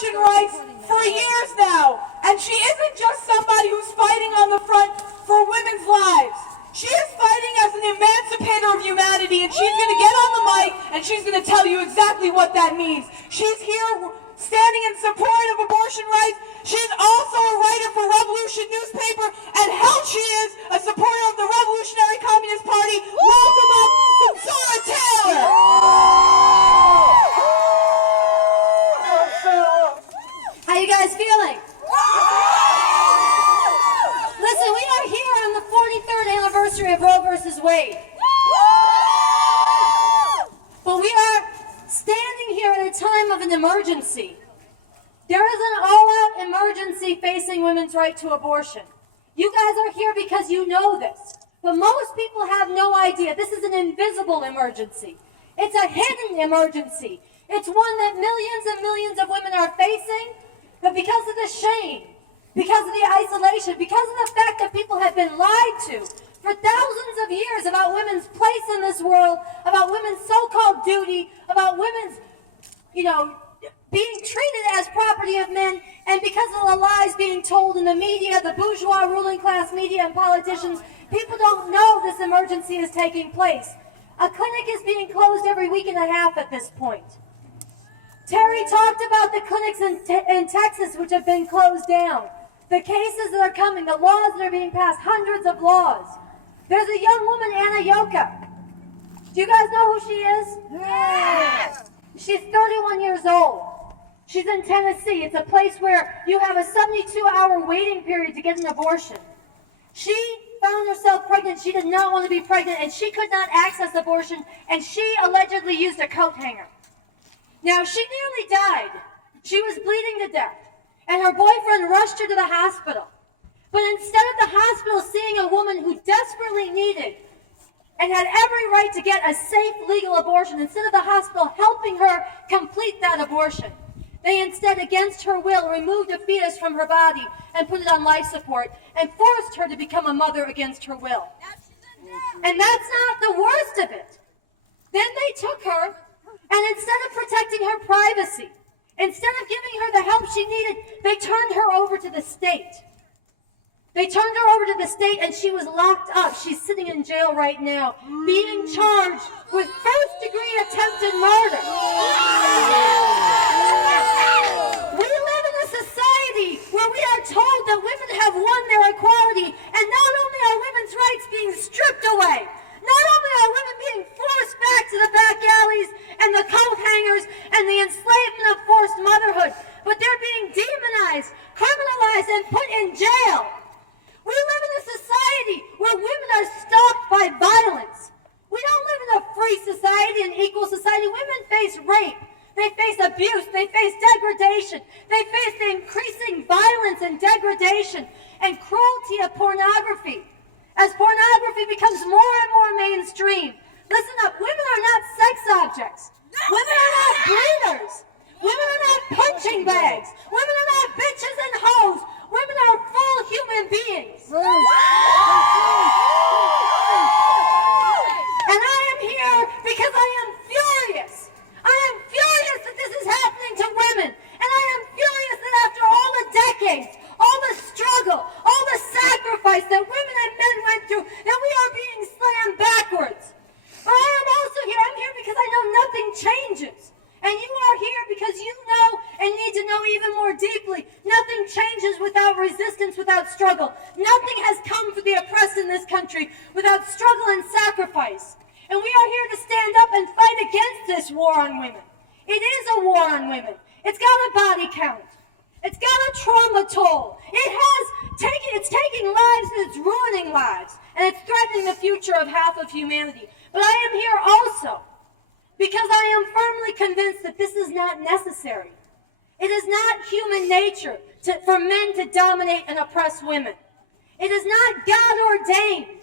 abortion rights for years now. And she isn't just somebody who's fighting on the front for women's lives. She is fighting as an emancipator of humanity, and she's going to get on the mic and she's going to tell you exactly what that means. She's here standing in support of abortion rights. She's also a writer for Revolution newspaper, and hell, she is a supporter of the Revolutionary Communist Party. Welcome up, Zora Taylor. How you guys feeling? Listen, we are here on the 43rd anniversary of Roe versus Wade. But we are standing here at a time of an emergency. There is an all-out emergency facing women's right to abortion. You guys are here because you know this. But most people have no idea. This is an invisible emergency. It's a hidden emergency. It's one that millions and millions of women are facing, but because of the shame, because of the isolation, because of the fact that people have been lied to for thousands of years about women's place in this world, about women's so-called duty, about women's, being treated as property of men, and because of the lies being told in the media, the bourgeois ruling class media and politicians, people don't know this emergency is taking place. A clinic is being closed every week and a half at this point. Terry talked about the clinics in Texas which have been closed down. The cases that are coming, the laws that are being passed, hundreds of laws. There's a young woman, Anna Yoka. Do you guys know who she is? Yes! She's 31 years old. She's in Tennessee. It's a place where you have a 72-hour waiting period to get an abortion. She found herself pregnant. She did not want to be pregnant, and she could not access abortion, and she allegedly used a coat hanger. Now, she nearly died. She was bleeding to death, and her boyfriend rushed her to the hospital. But instead of the hospital seeing a woman who desperately needed and had every right to get a safe, legal abortion, instead of the hospital helping her complete that abortion, they instead, against her will, removed a fetus from her body and put it on life support and forced her to become a mother against her will. And that's not the worst of it. Then they took her, and instead of protecting her privacy, instead of giving her the help she needed, they turned her over to the state. They turned her over to the state, and she was locked up. She's sitting in jail right now, being charged with first-degree attempted murder. We live in a society where we are told that women have won their equality, and not only are women's rights being stripped away, not only are women being forced back to the back alleys and the coat hangers and the enslavement of forced motherhood, but they're being demonized, criminalized, and put in jail. We live in a society where women are stalked by violence. We don't live in a free society, an equal society. Women face rape. They face abuse. They face degradation. They face the increasing violence and degradation and cruelty of pornography. As pornography becomes more and more mainstream, listen up, women are not sex objects. Women are not breeders. Women are not punching bags. Women are not bitches and hoes. Women are full human beings. And I am here because I am furious. I am furious that this is happening to women. And I am furious that after all the decades, all the struggle, all the sacrifice that women and men went through, that we are being slammed backwards. But I am also here. I'm here because I know nothing changes. And you are here because you know and need to know even more deeply. Nothing changes without resistance, without struggle. Nothing has come for the oppressed in this country without struggle and sacrifice. And we are here to stand up and fight against this war on women. It is a war on women. It's got a body count. It's got a trauma toll. It's taking lives and it's ruining lives. And it's threatening the future of half of humanity. But I am here also because I am firmly convinced that this is not necessary. It is not human nature for men to dominate and oppress women. It is not God ordained.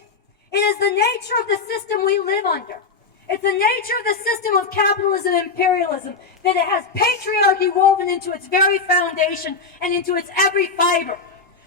It is the nature of the system we live under. It's the nature of the system of capitalism and imperialism that it has patriarchy woven into its very foundation and into its every fiber.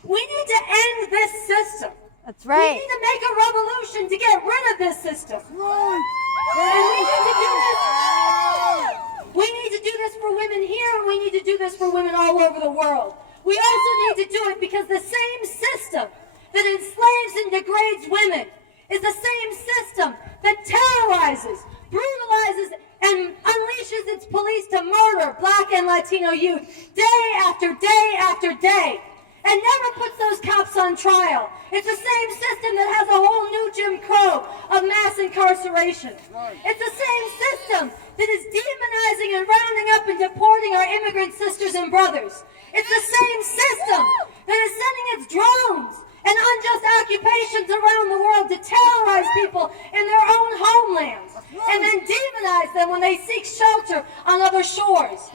We need to end this system. That's right. We need to make a revolution to get rid of this system. And we need to do this. We need to do this for women here, and we need to do this for women all over the world. We also need to do it because the same system that enslaves and degrades women is the same system that terrorizes, brutalizes, and unleashes its police to murder Black and Latino youth day after day after day, and never puts those cops on trial. It's the same system that has a whole new Jim Crow of mass incarceration. It's the same system that is demonizing and rounding up and deporting our immigrant sisters and brothers. It's the same system that is sending its drones and unjust occupations around the world to terrorize people in their own homelands and then demonize them when they seek shelter on other shores.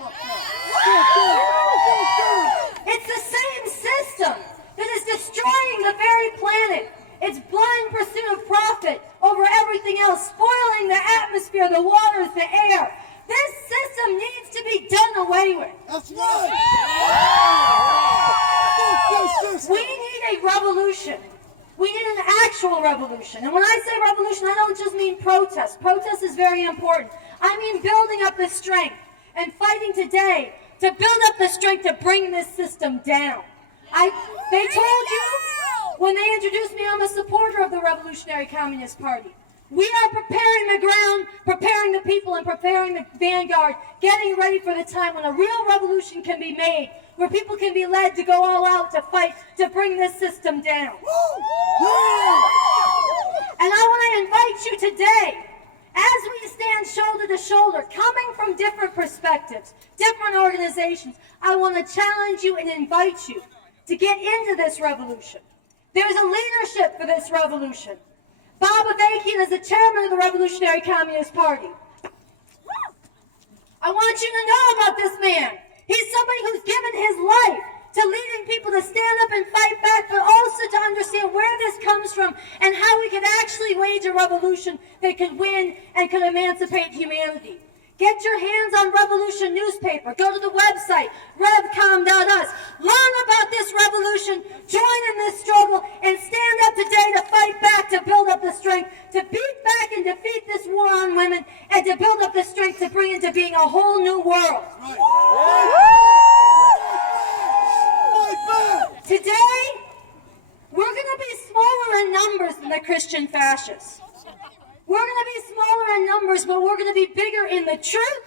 It's the same system that is destroying the very planet. Its blind pursuit of profit over everything else, spoiling the atmosphere, the waters, the air. This system needs to be done away with. That's right. We need a revolution. We need an actual revolution. And when I say revolution, I don't just mean protest. Protest is very important. I mean building up the strength and fighting today to build up the strength to bring this system down. They told you when they introduced me, I'm a supporter of the Revolutionary Communist Party. We are preparing the ground, preparing the people, and preparing the vanguard, getting ready for the time when a real revolution can be made, where people can be led to go all out to fight to bring this system down. And I want to invite you today, as we stand shoulder to shoulder, coming from different perspectives, different organizations, I want to challenge you and invite you to get into this revolution. There's a leadership for this revolution. Bob Avakian is the chairman of the Revolutionary Communist Party. I want you to know about this man. He's somebody who's given his life to leading people to stand up and fight back, but also to understand where this comes from and how we can actually wage a revolution that could win and could emancipate humanity. Get your hands on Revolution newspaper. Go to the website, revcom.us. Learn about this revolution, join in this struggle, and stand up today to fight back, to build up the strength, to beat back and defeat this war on women, and to build up the strength to bring into being a whole new world. Today, we're going to be smaller in numbers than the Christian fascists. We're going to be smaller in numbers, but we're going to be bigger in the truth.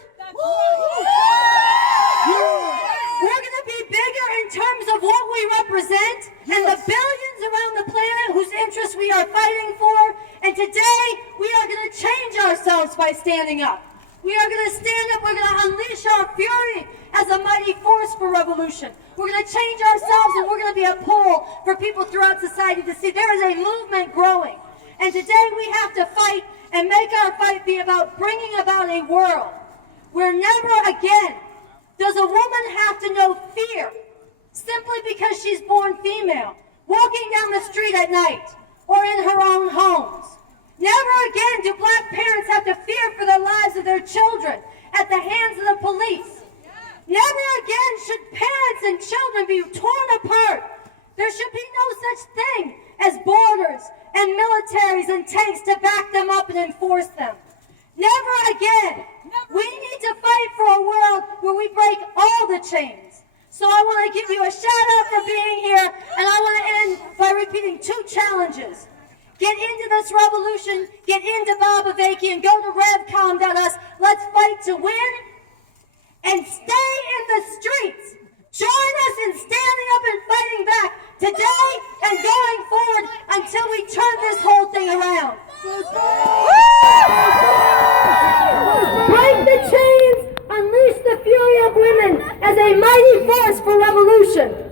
We're going to be bigger in terms of what we represent and the billions around the planet whose interests we are fighting for. And today, we are going to change ourselves by standing up. We are going to stand up. We're going to unleash our fury as a mighty force for revolution. We're going to change ourselves, and we're going to be a pull for people throughout society to see there is a movement growing. And today we have to fight and make our fight be about bringing about a world where never again does a woman have to know fear simply because she's born female, walking down the street at night or in her own homes. Never again do Black parents have to fear for the lives of their children at the hands of the police. Never again should parents and children be torn apart. There should be no such thing as borders and militaries and tanks to back them up and enforce them. Never again. We need to fight for a world where we break all the chains. So I want to give you a shout out for being here, and I want to end by repeating 2 challenges. Get into this revolution, get into Bob Avakian, go to revcom.us. Let's fight to win and stay in the streets. Join us in standing up and fighting back today and going forward until we turn this whole thing around. Break the chains, unleash the fury of women as a mighty force for revolution.